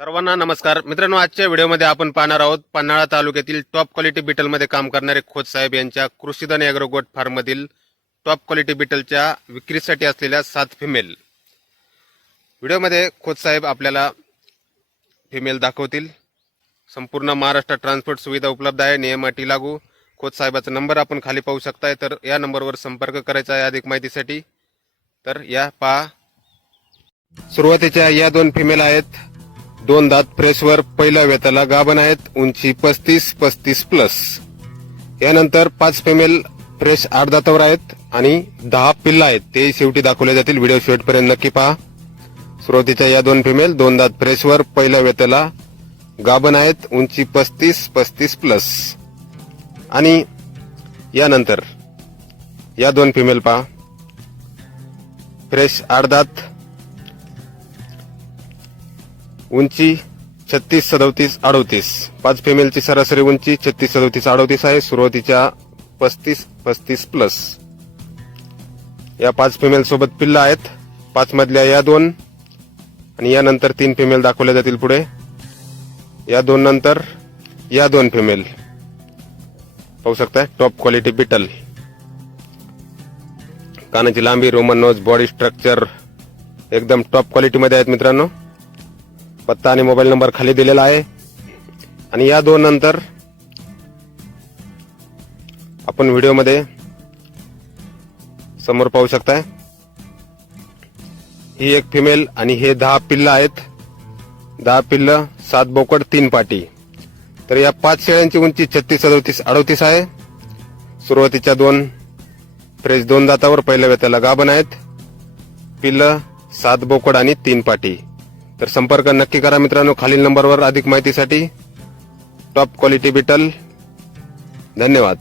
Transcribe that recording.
सर्वांना नमस्कार. मित्रांनो आजच्या व्हिडिओमध्ये आपण पाहणार आहोत पन्हाळा तालुक्यातील टॉप क्वालिटी बिटलमध्ये काम करणारे खोत साहेब यांच्या कृषीधन अॅग्रोगोट फार्ममधील टॉप क्वालिटी बिटलच्या विक्रीसाठी असलेल्या सात फिमेल व्हिडिओमध्ये खोत साहेब आपल्याला फिमेल दाखवतील. संपूर्ण महाराष्ट्र ट्रान्सपोर्ट सुविधा उपलब्ध आहे. नियम अटी लागू. खोत साहेबाचा नंबर आपण खाली पाहू शकताय. तर या नंबरवर संपर्क करायचा आहे अधिक माहितीसाठी. तर या पहा. सुरुवातीच्या या दोन फिमेल आहेत. दोन दात प्रेसवर पहिल्या वेताला गाभण आहेत. उंची पस्तीस पस्तीस प्लस. यानंतर पाच फिमेल फ्रेश आठ दातावर आहेत आणि दहा पिल्ला आहेत. ते शेवटी दाखवले जातील. व्हिडिओ शेवटपर्यंत नक्की पहा. सुरुवातीच्या या दोन फिमेल दोन दात फ्रेशवर पहिल्या वेताला गाभण आहेत. उंची पस्तीस पस्तीस प्लस. आणि यानंतर या दोन फिमेल पहा. फ्रेश आठ दात उंची छत्तीस सदोतीस अडोतीस. पाच फिमेलची सरासरी उंची छत्तीस सदोतीस अडोतीस आहे. सुरुवातीच्या पस्तीस पस्तीस प्लस या पाच फिमेल सोबत पिल्ला आहेत. पाच मधल्या या दोन. आणि यानंतर तीन फिमेल दाखवल्या जातील पुढे. या दोन नंतर या दोन फिमेल पाहू शकताय? टॉप क्वालिटी बिटल कानाची लांबी रोमन नोज बॉडी स्ट्रक्चर एकदम टॉप क्वालिटीमध्ये आहेत मित्रांनो. पत्ता आणि मोबाईल नंबर खाली दिलेला आहे. आणि या दोन नंतर आपण व्हिडिओमध्ये समोर पाहू शकताय. ही एक फिमेल आणि हे दहा पिल्ल आहेत. दहा पिल्ल सात बोकड तीन पाटी. तर या पाच शेळ्यांची उंची छत्तीस सदोतीस अडोतीस आहे. सुरुवातीच्या दोन फ्रेश दोन दातावर पहिल्या वेताला गाभण आहेत. पिल्ल सात बोकड आणि तीन पाटी. तर संपर्क नक्की करा मित्रांनो खालील नंबरवर अधिक माहितीसाठी. टॉप क्वालिटी बिटल धन्यवाद.